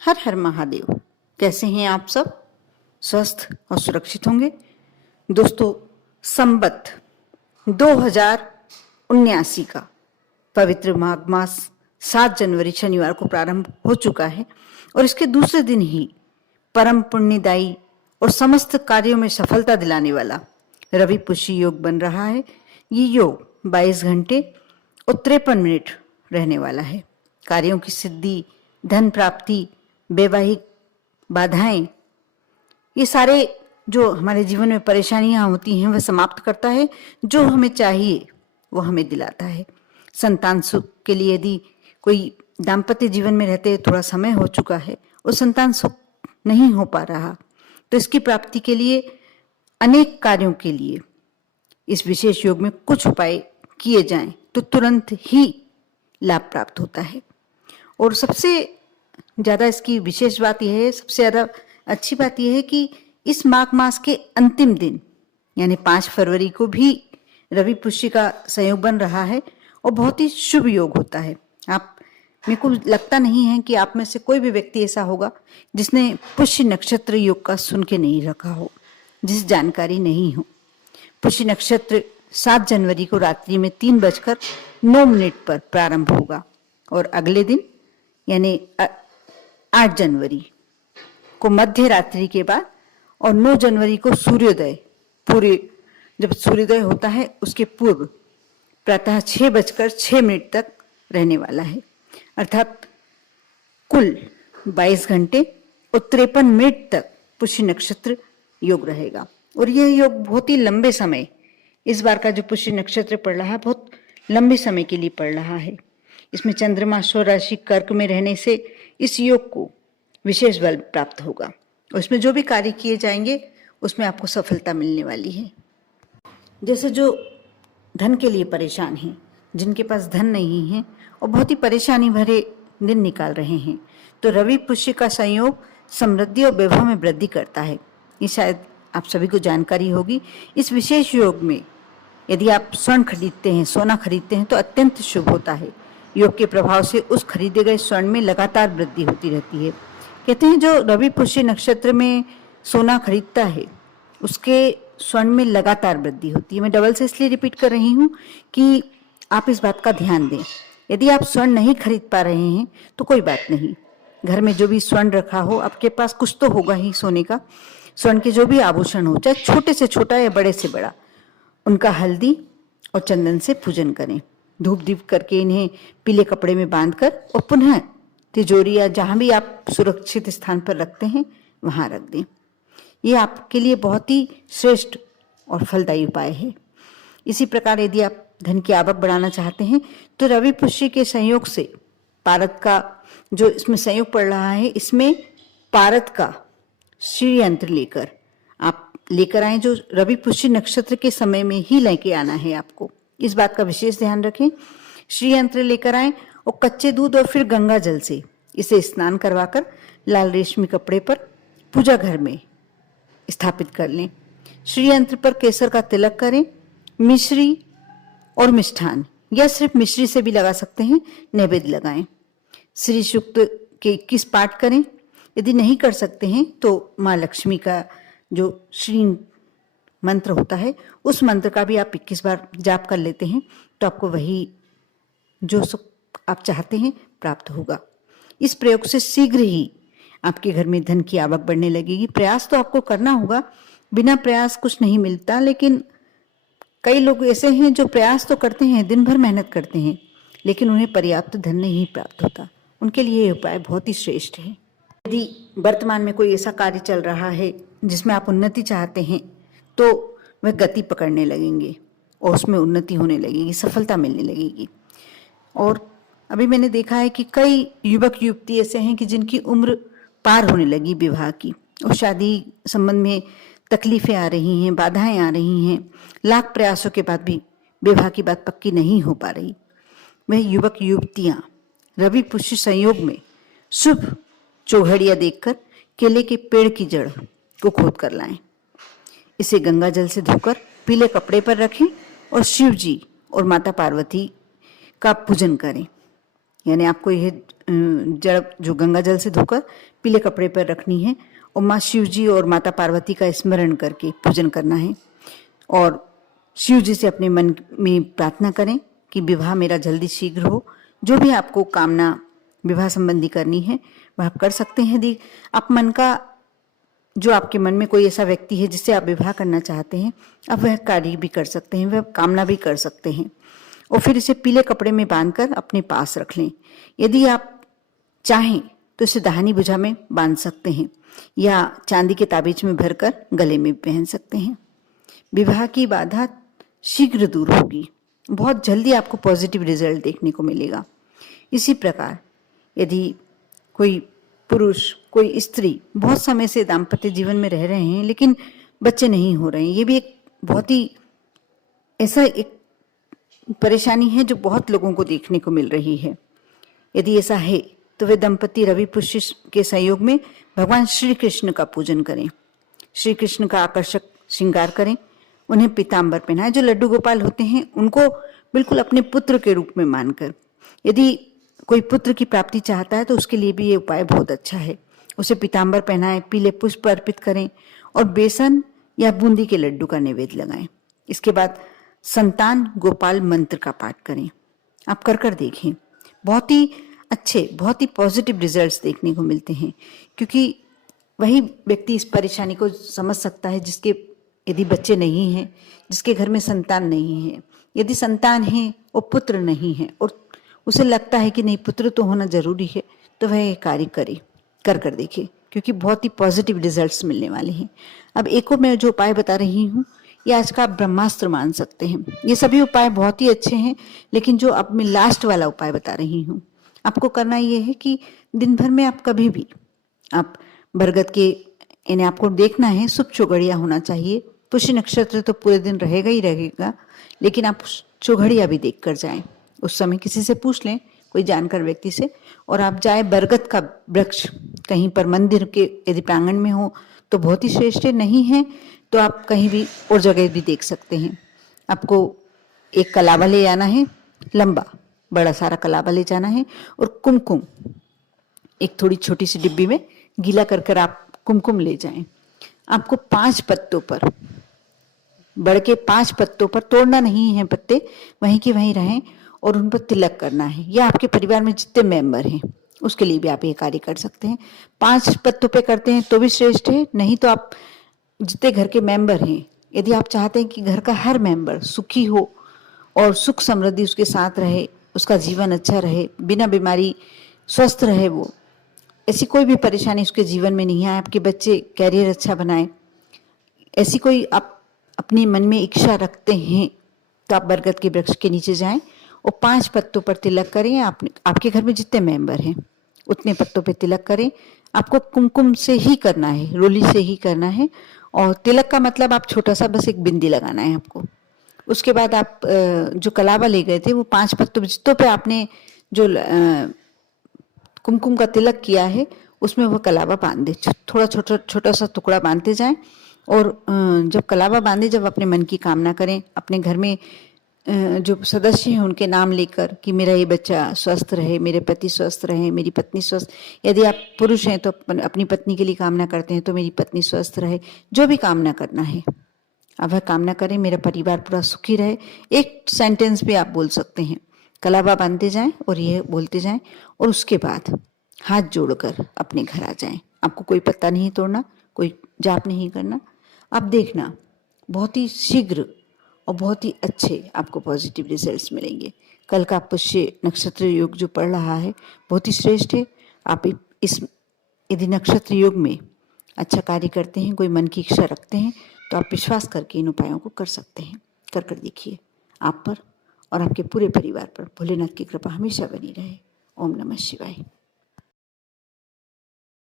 हर हर महादेव। कैसे हैं आप सब? स्वस्थ और सुरक्षित होंगे। दोस्तों, संबत 2079 का पवित्र माघ मास 7 जनवरी शनिवार को प्रारंभ हो चुका है और इसके दूसरे दिन ही परम पुण्यदायी और समस्त कार्यों में सफलता दिलाने वाला रवि पुष्य योग बन रहा है। ये योग 22 घंटे और 53 मिनट रहने वाला है। कार्यों की सिद्धि, धन प्राप्ति, वैवाहिक बाधाएं, ये सारे जो हमारे जीवन में परेशानियां होती हैं वह समाप्त करता है। जो हमें चाहिए वो हमें दिलाता है। संतान सुख के लिए यदि कोई दाम्पत्य जीवन में रहते थोड़ा समय हो चुका है और संतान सुख नहीं हो पा रहा, तो इसकी प्राप्ति के लिए अनेक कार्यों के लिए इस विशेष योग में कुछ उपाय किए जाएं तो तुरंत ही लाभ प्राप्त होता है। और सबसे ज़्यादा इसकी विशेष बात यह है, सबसे ज़्यादा अच्छी बात यह है कि इस माघ मास के अंतिम दिन यानी 5 फरवरी को भी रवि पुष्य का संयोग बन रहा है और बहुत ही शुभ योग होता है। मेरे को लगता नहीं है कि आप में से कोई भी व्यक्ति ऐसा होगा जिसने पुष्य नक्षत्र योग का सुन के नहीं रखा हो, जिस जानकारी नहीं हो। पुष्य नक्षत्र 7 जनवरी को रात्रि में 3:09 पर प्रारंभ होगा और अगले दिन यानी 8 जनवरी को मध्य रात्रि के बाद और 9 जनवरी को सूर्योदय, पूरे जब सूर्योदय होता है उसके पूर्व प्रातः 6:06 तक रहने वाला है। अर्थात कुल 22 घंटे और 53 मिनट तक पुष्य नक्षत्र योग रहेगा। और यह योग बहुत ही लंबे समय, इस बार का जो पुष्य नक्षत्र पड़ रहा है बहुत लंबे समय के लिए पड़ रहा है। इसमें चंद्रमा स्व राशि कर्क में रहने से इस योग को विशेष बल प्राप्त होगा और इसमें जो भी कार्य किए जाएंगे उसमें आपको सफलता मिलने वाली है। जैसे जो धन के लिए परेशान हैं, जिनके पास धन नहीं है और बहुत ही परेशानी भरे दिन निकाल रहे हैं, तो रवि पुष्य का संयोग समृद्धि और वैभव में वृद्धि करता है। ये शायद आप सभी को जानकारी होगी। इस विशेष योग में यदि आप स्वर्ण खरीदते हैं, सोना खरीदते हैं तो अत्यंत शुभ होता है। योग के प्रभाव से उस खरीदे गए स्वर्ण में लगातार वृद्धि होती रहती है। कहते हैं जो रवि पुष्य नक्षत्र में सोना खरीदता है उसके स्वर्ण में लगातार वृद्धि होती है। मैं डबल से इसलिए रिपीट कर रही हूँ कि आप इस बात का ध्यान दें। यदि आप स्वर्ण नहीं खरीद पा रहे हैं तो कोई बात नहीं, घर में जो भी स्वर्ण रखा हो, आपके पास कुछ तो होगा ही सोने का। स्वर्ण के जो भी आभूषण हो, चाहे छोटे से छोटा या बड़े से बड़ा, उनका हल्दी और चंदन से पूजन करें। धूप दीप करके इन्हें पीले कपड़े में बांधकर और पुनः तिजोरी या जहाँ भी आप सुरक्षित स्थान पर रखते हैं वहाँ रख दें। ये आपके लिए बहुत ही श्रेष्ठ और फलदायी उपाय है। इसी प्रकार यदि आप धन की आवक बढ़ाना चाहते हैं तो रवि पुष्य के संयोग से पारद का जो इसमें संयोग पड़ रहा है, इसमें पारद का श्री यंत्र लेकर आप लेकर आए, जो रवि पुष्य नक्षत्र के समय में ही लेके आना है आपको। इस बात का विशेष ध्यान रखें। श्री यंत्र लेकर आए और कच्चे दूध और फिर गंगा जल से इसे स्नान करवाकर लाल रेशमी कपड़े पर पूजा घर में स्थापित कर लें। श्री यंत्र पर केसर का तिलक करें। मिश्री और मिष्ठान या सिर्फ मिश्री से भी लगा सकते हैं, नैवेद्य लगाएं। श्री सूक्त के 21 पाठ करें। यदि नहीं कर सकते हैं तो माँ लक्ष्मी का जो श्री मंत्र होता है उस मंत्र का भी आप 21 बार जाप कर लेते हैं तो आपको वही जो सुख आप चाहते हैं प्राप्त होगा। इस प्रयोग से शीघ्र ही आपके घर में धन की आवक बढ़ने लगेगी। प्रयास तो आपको करना होगा, बिना प्रयास कुछ नहीं मिलता। लेकिन कई लोग ऐसे हैं जो प्रयास तो करते हैं, दिन भर मेहनत करते हैं, लेकिन उन्हें पर्याप्त धन नहीं प्राप्त होता। उनके लिए यह उपाय बहुत ही श्रेष्ठ है। यदि वर्तमान में कोई ऐसा कार्य चल रहा है जिसमें आप उन्नति चाहते हैं तो वह गति पकड़ने लगेंगे और उसमें उन्नति होने लगेगी, सफलता मिलने लगेगी। और अभी मैंने देखा है कि कई युवक युवती ऐसे हैं कि जिनकी उम्र पार होने लगी विवाह की और शादी संबंध में तकलीफें आ रही हैं, बाधाएं आ रही हैं, लाख प्रयासों के बाद भी विवाह की बात पक्की नहीं हो पा रही। वह युवक युवतियां रवि पुष्य संयोग में शुभ चौघड़िया देखकर केले के पेड़ की जड़ को खोद कर लाएं। इसे गंगा जल से धोकर पीले कपड़े पर रखें और शिव जी और माता पार्वती का पूजन करें। यानी आपको यह जड़ जो गंगा जल से धोकर पीले कपड़े पर रखनी है और माँ शिव जी और माता पार्वती का स्मरण करके पूजन करना है। और शिव जी से अपने मन में प्रार्थना करें कि विवाह मेरा जल्दी शीघ्र हो। जो भी आपको कामना विवाह संबंधी करनी है वह आप कर सकते हैं। यदि आप मन का जो आपके मन में कोई ऐसा व्यक्ति है जिससे आप विवाह करना चाहते हैं, आप वह कार्य भी कर सकते हैं, वह कामना भी कर सकते हैं और फिर इसे पीले कपड़े में बांधकर अपने पास रख लें। यदि आप चाहें तो इसे दाहिनी भुजा में बांध सकते हैं या चांदी के ताबीज में भरकर गले में पहन सकते हैं। विवाह की बाधा शीघ्र दूर होगी, बहुत जल्दी आपको पॉजिटिव रिजल्ट देखने को मिलेगा। इसी प्रकार यदि कोई पुरुष, कोई स्त्री बहुत समय से दाम्पत्य जीवन में रह रहे हैं लेकिन बच्चे नहीं हो रहे हैं, ये भी एक बहुत ही ऐसा एक परेशानी है जो बहुत लोगों को देखने को मिल रही है। यदि ऐसा है तो वे दंपति रवि पुष्य के सहयोग में भगवान श्री कृष्ण का पूजन करें, श्री कृष्ण का आकर्षक श्रृंगार करें, उन्हें पीताम्बर पहनाएं। जो लड्डू गोपाल होते हैं उनको बिल्कुल अपने पुत्र के रूप में मानकर, यदि कोई पुत्र की प्राप्ति चाहता है तो उसके लिए भी ये उपाय बहुत अच्छा है। उसे पीताम्बर पहनाएं, पीले पुष्प अर्पित करें और बेसन या बूंदी के लड्डू का नैवेद्य लगाएं। इसके बाद संतान गोपाल मंत्र का पाठ करें। आप कर देखें, बहुत ही अच्छे, बहुत ही पॉजिटिव रिजल्ट्स देखने को मिलते हैं, क्योंकि वही व्यक्ति इस परेशानी को समझ सकता है जिसके यदि बच्चे नहीं हैं, जिसके घर में संतान नहीं है। यदि संतान है और पुत्र नहीं है और उसे लगता है कि नहीं पुत्र तो होना जरूरी है, तो वह ये कार्य करे, कर देखे, क्योंकि बहुत ही पॉजिटिव रिजल्ट्स मिलने वाले हैं। अब एक और मैं जो उपाय बता रही हूँ ये आज का आप ब्रह्मास्त्र मान सकते हैं। ये सभी उपाय बहुत ही अच्छे हैं, लेकिन जो अब मैं लास्ट वाला उपाय बता रही हूँ, आपको करना ये है कि दिन भर में आप कभी भी आप बरगद के, यानी आपको देखना है शुभ चौघड़िया होना चाहिए। पुष्य नक्षत्र तो पूरे दिन रहेगा ही रहेगा, लेकिन आप चौघड़िया भी देख कर जाएं। उस समय किसी से पूछ लें, कोई जानकार व्यक्ति से, और आप जाए बरगद का वृक्ष कहीं पर मंदिर के यदि प्रांगण में हो तो बहुत ही श्रेष्ठ है, नहीं है तो आप कहीं भी और जगह भी देख सकते हैं। आपको एक कलावा ले आना है, लंबा बड़ा सारा कलावा ले जाना है और कुमकुम एक थोड़ी छोटी सी डिब्बी में गीला कर आप कुमकुम ले जाएं। आपको 5 पत्तों पर, बड़ के 5 पत्तों पर, तोड़ना नहीं है पत्ते, वहीं के वहीं रहें और उन पर तिलक करना है। या आपके परिवार में जितने मेंबर हैं उसके लिए भी आप ये कार्य कर सकते हैं। 5 पत्तों पे करते हैं तो भी श्रेष्ठ है, नहीं तो आप जितने घर के मेंबर हैं, यदि आप चाहते हैं कि घर का हर मेंबर सुखी हो और सुख समृद्धि उसके साथ रहे, उसका जीवन अच्छा रहे, बिना बीमारी स्वस्थ रहे, वो ऐसी कोई भी परेशानी उसके जीवन में नहीं आए, आपके बच्चे कैरियर अच्छा बनाए, ऐसी कोई आप अपने मन में इच्छा रखते हैं तो आप बरगद के वृक्ष के नीचे जाएं और 5 पत्तों पर तिलक करें। आपके घर में जितने मेंबर हैं उतने पत्तों पे तिलक करें। आपको कुमकुम से ही करना है, रोली से ही करना है, और तिलक का मतलब आप छोटा सा बस एक बिंदी लगाना है आपको। उसके बाद आप जो कलावा ले गए थे वो 5 पत्तों जितों पे आपने जो कुमकुम का तिलक किया है उसमें वो कलावा बांध दे, थोड़ा छोटा छोटा सा टुकड़ा बांधते जाएं। और जब कलावा बांधे, जब अपने मन की कामना करें, अपने घर में जो सदस्य हैं उनके नाम लेकर कि मेरा ये बच्चा स्वस्थ रहे, मेरे पति स्वस्थ रहे, मेरी पत्नी स्वस्थ, यदि आप पुरुष हैं तो अपनी पत्नी के लिए कामना करते हैं तो मेरी पत्नी स्वस्थ रहे, जो भी कामना करना है अब वह कामना करें, मेरा परिवार पूरा सुखी रहे। एक सेंटेंस भी आप बोल सकते हैं, कलावा बांधते जाएं और ये बोलते जाएं, और उसके बाद हाथ जोड़कर अपने घर आ जाएं। आपको कोई पत्ता नहीं तोड़ना, कोई जाप नहीं करना। आप देखना बहुत ही शीघ्र और बहुत ही अच्छे आपको पॉजिटिव रिजल्ट्स मिलेंगे। कल का पुष्य नक्षत्र योग जो पढ़ रहा है बहुत ही श्रेष्ठ है। आप इस यदि नक्षत्र योग में अच्छा कार्य करते हैं, कोई मन की इच्छा रखते हैं, तो आप विश्वास करके इन उपायों को कर सकते हैं। कर देखिए, आप पर और आपके पूरे परिवार पर भोलेनाथ की कृपा हमेशा बनी रहे। ओम नमः शिवाय।